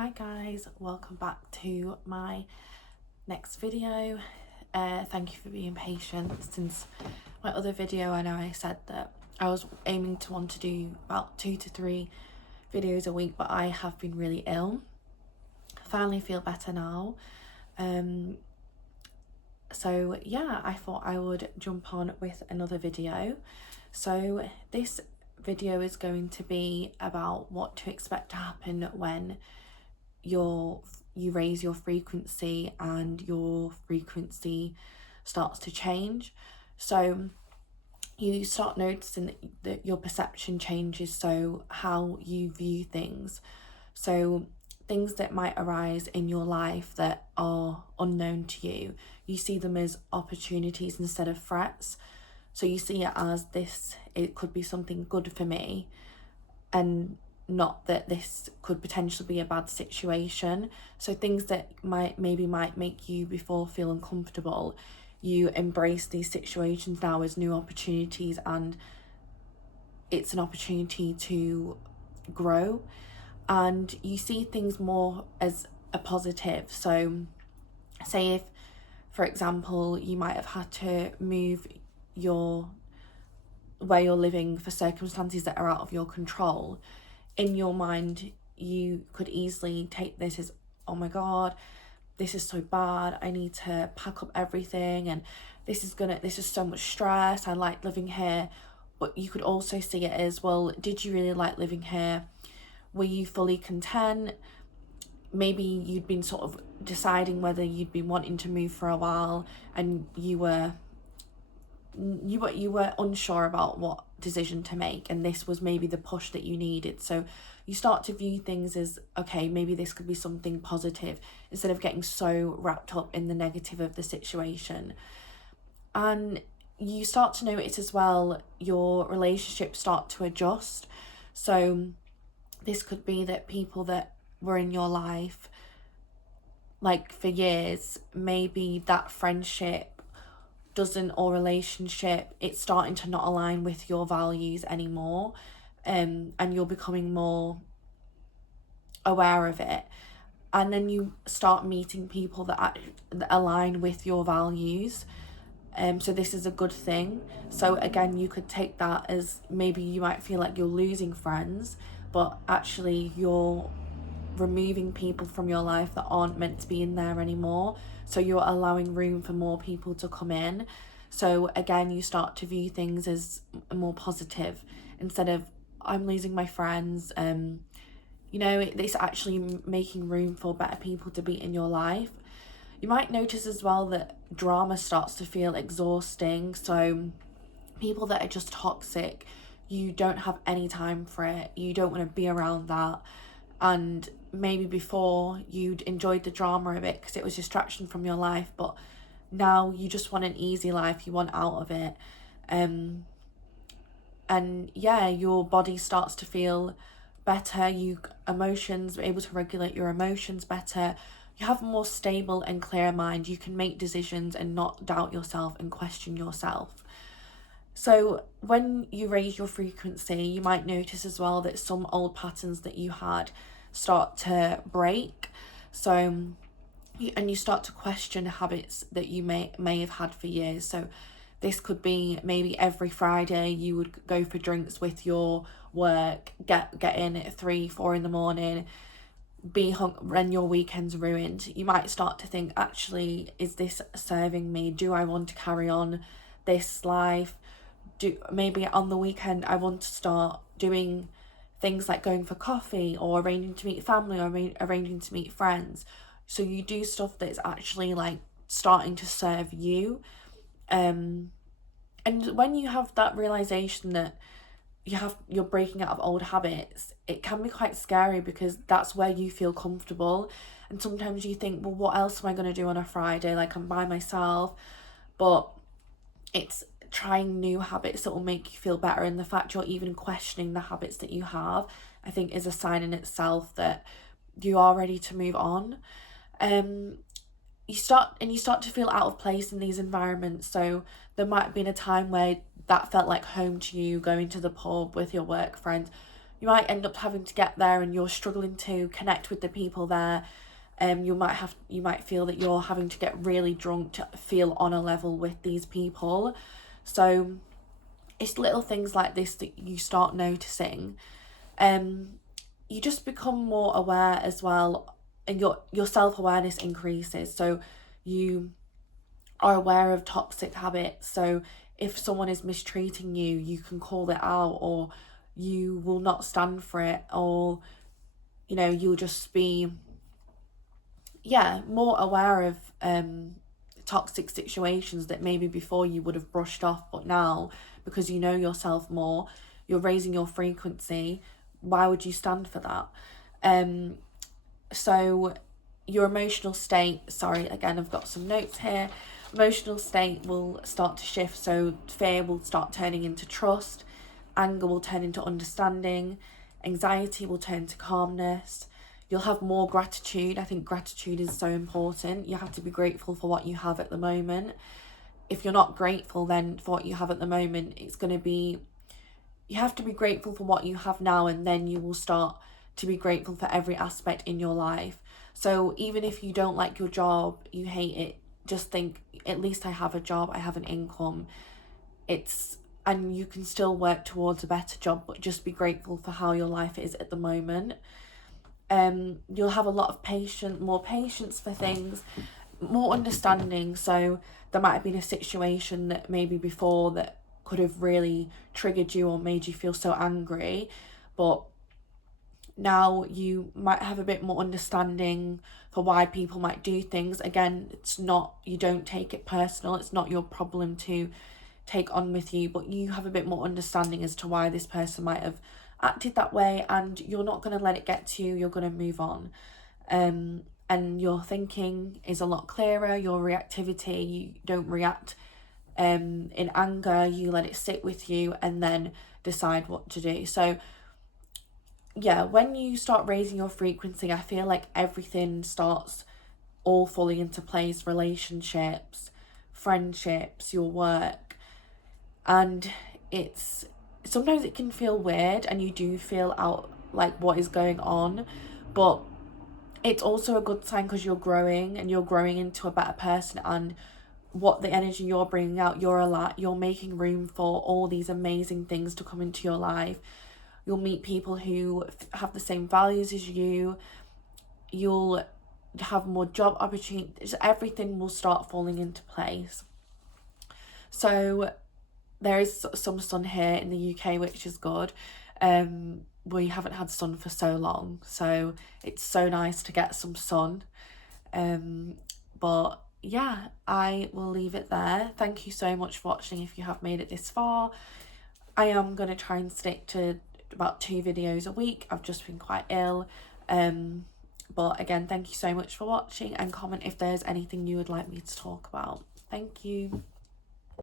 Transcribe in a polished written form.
Hi guys, welcome back to my next video. Thank you for being patient. Since my other video, I know I said that I was aiming to want to do about 2 to 3 videos a week, but I have been really ill. I finally feel better now. So yeah, I thought I would jump on with another video. So this video is going to be about what to expect to happen when you raise your frequency and your frequency starts to change. So you start noticing that your perception changes, so how you view things. So things that might arise in your life that are unknown to you, you see them as opportunities instead of threats. So you see it as it could be something good for me, and not that this could potentially be a bad situation. So things that might make you before feel uncomfortable, you embrace these situations now as new opportunities, and it's an opportunity to grow, and you see things more as a positive. So say if, for example, you might have had to move where you're living for circumstances that are out of your control, in your mind you could easily take this as, oh my god, this is so bad, I need to pack up everything, and this is so much stress, I like living here. But you could also see it as, well, did you really like living here? Were you fully content? Maybe you'd been sort of deciding whether you'd been wanting to move for a while, and you were unsure about what decision to make, and this was maybe the push that you needed. So you start to view things as, okay, maybe this could be something positive, instead of getting so wrapped up in the negative of the situation. And you start to notice as well, your relationships start to adjust. So this could be that people that were in your life like for years, maybe that friendship or relationship, it's starting to not align with your values anymore, and you're becoming more aware of it, and then you start meeting people that align with your values. So this is a good thing. So again, you could take that as, maybe you might feel like you're losing friends, but actually you're removing people from your life that aren't meant to be in there anymore. So you're allowing room for more people to come in. So again, you start to view things as more positive, instead of, I'm losing my friends. It's actually making room for better people to be in your life. You might notice as well that drama starts to feel exhausting. So people that are just toxic, you don't have any time for it. You don't want to be around that. And maybe before you'd enjoyed the drama of it because it was distraction from your life, but now you just want an easy life, you want out of it. And yeah, your body starts to feel better, able to regulate your emotions better. You have a more stable and clear mind. You can make decisions and not doubt yourself and question yourself. So when you raise your frequency, you might notice as well that some old patterns that you had start to break. So you start to question habits that you may have had for years. So this could be, maybe every Friday you would go for drinks with your work, get in at 3-4 in the morning, be hung, and your weekend's ruined. You might start to think, actually, is this serving me? Do I want to carry on this life? Maybe on the weekend I want to start doing things like going for coffee, or arranging to meet family, or arranging to meet friends. So you do stuff that's actually like starting to serve you. And when you have that realization that you're breaking out of old habits, it can be quite scary, because that's where you feel comfortable. And sometimes you think, well, what else am I going to do on a Friday? Like, I'm by myself. But it's trying new habits that will make you feel better, and the fact you're even questioning the habits that you have, I think, is a sign in itself that you are ready to move on. You start to feel out of place in these environments. So there might have been a time where that felt like home to you, going to the pub with your work friends. you might end up having to get there and you're struggling to connect with the people there. You might feel that you're having to get really drunk to feel on a level with these people. So it's little things like this that you start noticing. You just become more aware as well, and your self-awareness increases. So you are aware of toxic habits. So if someone is mistreating you, you can call it out, or you will not stand for it, or you'll just be more aware of toxic situations that maybe before you would have brushed off, but now, because you know yourself more, you're raising your frequency. Why would you stand for that? So your emotional state, again, I've got some notes here. Emotional state will start to shift. So fear will start turning into trust, anger will turn into understanding, anxiety will turn to calmness. You'll have more gratitude. I think gratitude is so important. You have to be grateful for what you have at the moment. If you're not grateful then for what you have at the moment, it's going to be, you have to be grateful for what you have now, and then you will start to be grateful for every aspect in your life. So even if you don't like your job, you hate it, just think, at least I have a job, I have an income. And you can still work towards a better job, but just be grateful for how your life is at the moment. You'll have a lot of more patience for things, more understanding. So there might have been a situation that maybe before that could have really triggered you or made you feel so angry, but now you might have a bit more understanding for why people might do things. Again, you don't take it personal, it's not your problem to take on with you, but you have a bit more understanding as to why this person might have acted that way, and you're not going to let it get to you. You're going to move on, and your thinking is a lot clearer. Your reactivity, you don't react in anger, you let it sit with you and then decide what to do. So when you start raising your frequency, I feel like everything starts all falling into place. Relationships, friendships, your work. And sometimes it can feel weird and you do feel out like what is going on, but it's also a good sign because you're growing into a better person, and what the energy you're bringing out, you're making room for all these amazing things to come into your life. You'll meet people who have the same values as you. You'll have more job opportunities. Everything will start falling into place. So there is some sun here in the UK, which is good. We haven't had sun for so long, so it's so nice to get some sun. But yeah, I will leave it there. Thank you so much for watching if you have made it this far. I am going to try and stick to about 2 videos a week. I've just been quite ill. But again, thank you so much for watching, and comment if there's anything you would like me to talk about. Thank you.